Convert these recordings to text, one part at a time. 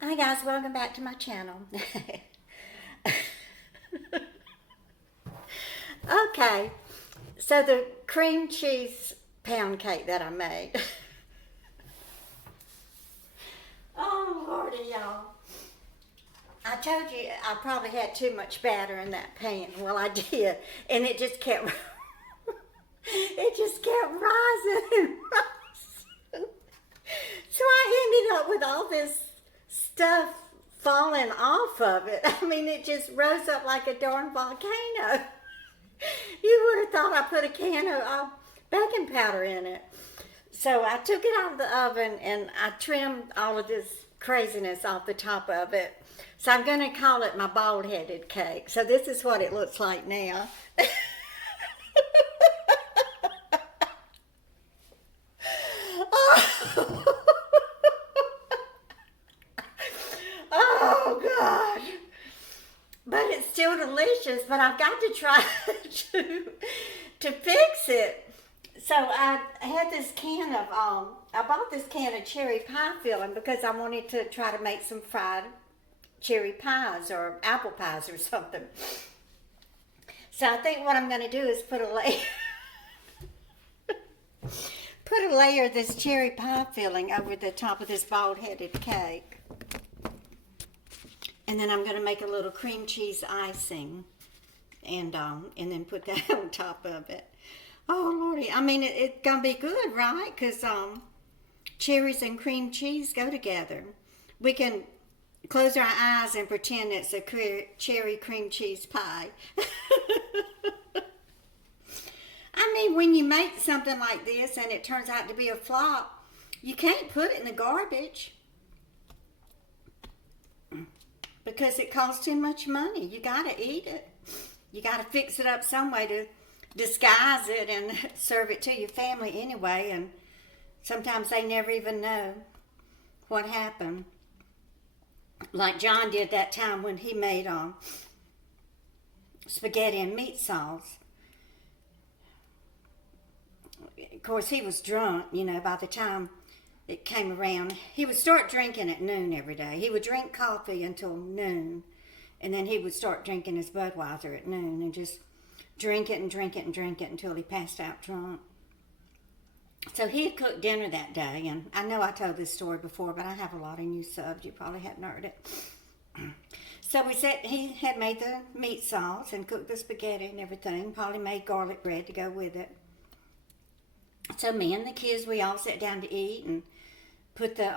Hi guys, welcome back to my channel. Okay, so the cream cheese pound cake that I made. Oh Lordy, y'all. I told you I probably had too much batter in that pan. Well, I did, and it just kept rising and rising. So I ended up with all this stuff falling off of it. I mean, it just rose up like a darn volcano. You would have thought I put a can of baking powder in it. So I took it out of the oven and I trimmed all of this craziness off the top of it. So I'm going to call it my bald-headed cake. So this is what it looks like now. Oh God! But it's still delicious. But I've got to try to fix it. So I had this can of I bought this can of cherry pie filling because I wanted to try to make some fried cherry pies or apple pies or something. So I think what I'm going to do is put a layer of this cherry pie filling over the top of this bald-headed cake. And then I'm going to make a little cream cheese icing and then put that on top of it. Oh, Lordy. I mean, it's going to be good, right? Because cherries and cream cheese go together. We can close our eyes and pretend it's a cherry cream cheese pie. I mean, when you make something like this and it turns out to be a flop, you can't put it in the garbage because it costs too much money. You got to eat it. You got to fix it up some way to disguise it and serve it to your family anyway, and sometimes they never even know what happened. Like John did that time when he made spaghetti and meat sauce. Of course, he was drunk, by the time it came around. He would start drinking at noon every day. He would drink coffee until noon, and then he would start drinking his Budweiser at noon and just drink it and drink it and drink it until he passed out drunk. So he had cooked dinner that day, and I know I told this story before, but I have a lot of new subs. You probably hadn't heard it. So we said he had made the meat sauce and cooked the spaghetti and everything. Probably made garlic bread to go with it. So me and the kids, we all sat down to eat and put the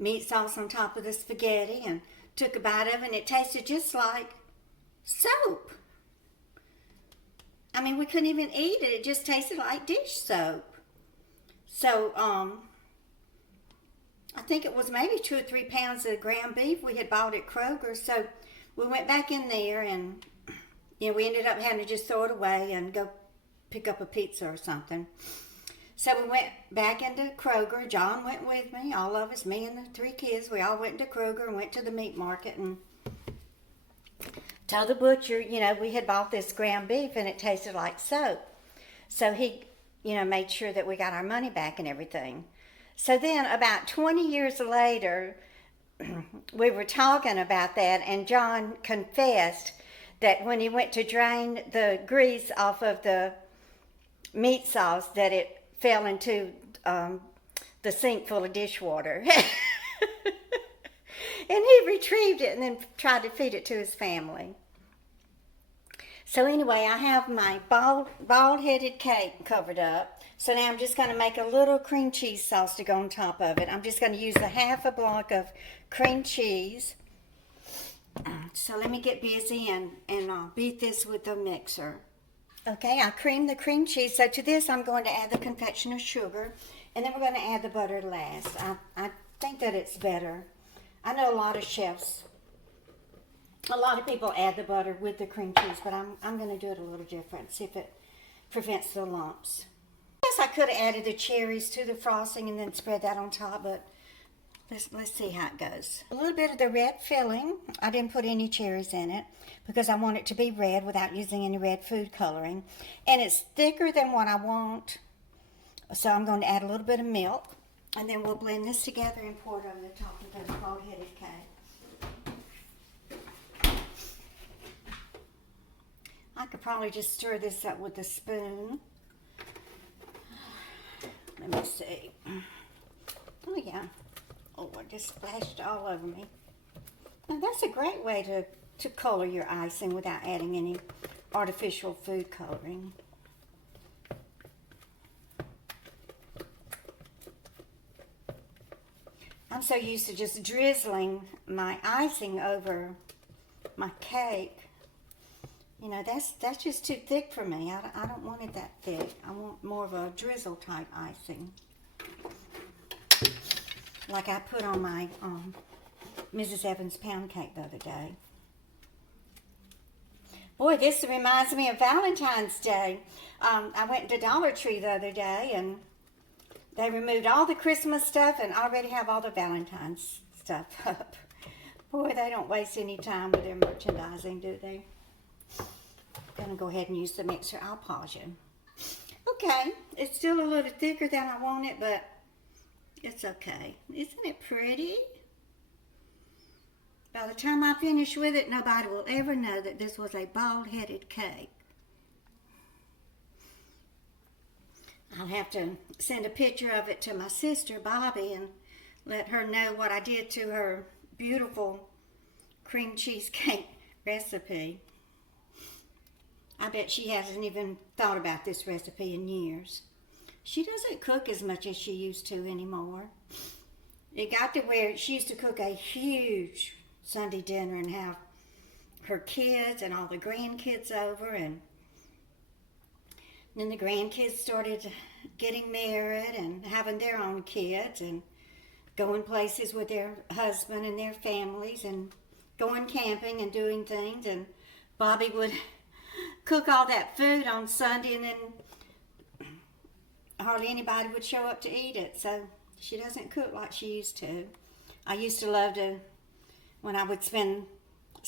meat sauce on top of the spaghetti and took a bite of it, and it tasted just like soap. I mean, we couldn't even eat it. It just tasted like dish soap. So, I think it was maybe 2 or 3 pounds of ground beef we had bought at Kroger. So, we went back in there and, we ended up having to just throw it away and go pick up a pizza or something. So, we went back into Kroger. John went with me, all of us, me and the 3 kids. We all went to Kroger and went to the meat market and told the butcher, we had bought this ground beef and it tasted like soap. So he, made sure that we got our money back and everything. So then about 20 years later, we were talking about that, and John confessed that when he went to drain the grease off of the meat sauce, that it fell into the sink full of dishwater. And he retrieved it and then tried to feed it to his family. So anyway, I have my bald-headed cake covered up. So now I'm just going to make a little cream cheese sauce to go on top of it. I'm just going to use a half a block of cream cheese. So let me get busy and beat this with the mixer. Okay, I creamed the cream cheese. So to this, I'm going to add the confectioner's sugar. And then we're going to add the butter last. I think that it's better. I know a lot of chefs, a lot of people add the butter with the cream cheese, but I'm going to do it a little different, see if it prevents the lumps. I guess I could have added the cherries to the frosting and then spread that on top, but let's see how it goes. A little bit of the red filling. I didn't put any cherries in it because I want it to be red without using any red food coloring. And it's thicker than what I want, so I'm going to add a little bit of milk. And then we'll blend this together and pour it over the top of the bald-headed cake. probably just stir this up with a spoon. Let me see. Oh yeah. Oh, it just splashed all over me. Now that's a great way to color your icing without adding any artificial food coloring. I'm so used to just drizzling my icing over my cake. You know, that's just too thick for me. I don't want it that thick. I want more of a drizzle type icing. Like I put on my Mrs. Evans pound cake the other day. Boy, this reminds me of Valentine's Day. I went to Dollar Tree the other day and they removed all the Christmas stuff and already have all the Valentine's stuff up. Boy, they don't waste any time with their merchandising, do they? I'm going to go ahead and use the mixer. I'll pause you. Okay, it's still a little thicker than I want it, but it's okay. Isn't it pretty? By the time I finish with it, nobody will ever know that this was a bald-headed cake. I'll have to send a picture of it to my sister, Bobby, and let her know what I did to her beautiful cream cheesecake recipe. I bet she hasn't even thought about this recipe in years. She doesn't cook as much as she used to anymore. It got to where she used to cook a huge Sunday dinner and have her kids and all the grandkids over, and then the grandkids started getting married and having their own kids and going places with their husband and their families and going camping and doing things, and Bobby would cook all that food on Sunday and then hardly anybody would show up to eat it. So she doesn't cook like she used to. I used to love to, when I would spend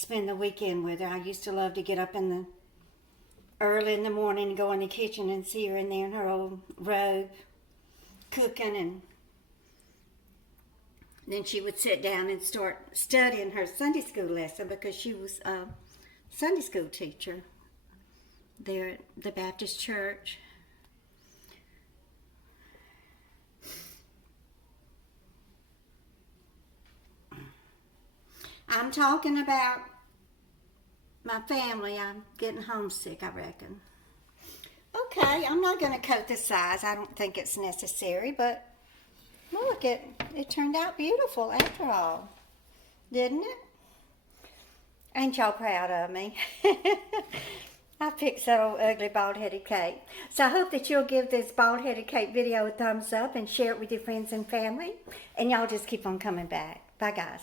the weekend with her, I used to love to get up early in the morning and go in the kitchen and see her in there in her old robe cooking, and then she would sit down and start studying her Sunday school lesson because she was a Sunday school teacher there at the Baptist church. I'm talking about my family. I'm getting homesick, I reckon. Okay, I'm not going to coat the sides. I don't think it's necessary, but look, it turned out beautiful after all, didn't it? Ain't y'all proud of me? I fixed that old ugly bald-headed cake. So I hope that you'll give this bald-headed cake video a thumbs up and share it with your friends and family. And y'all just keep on coming back. Bye, guys.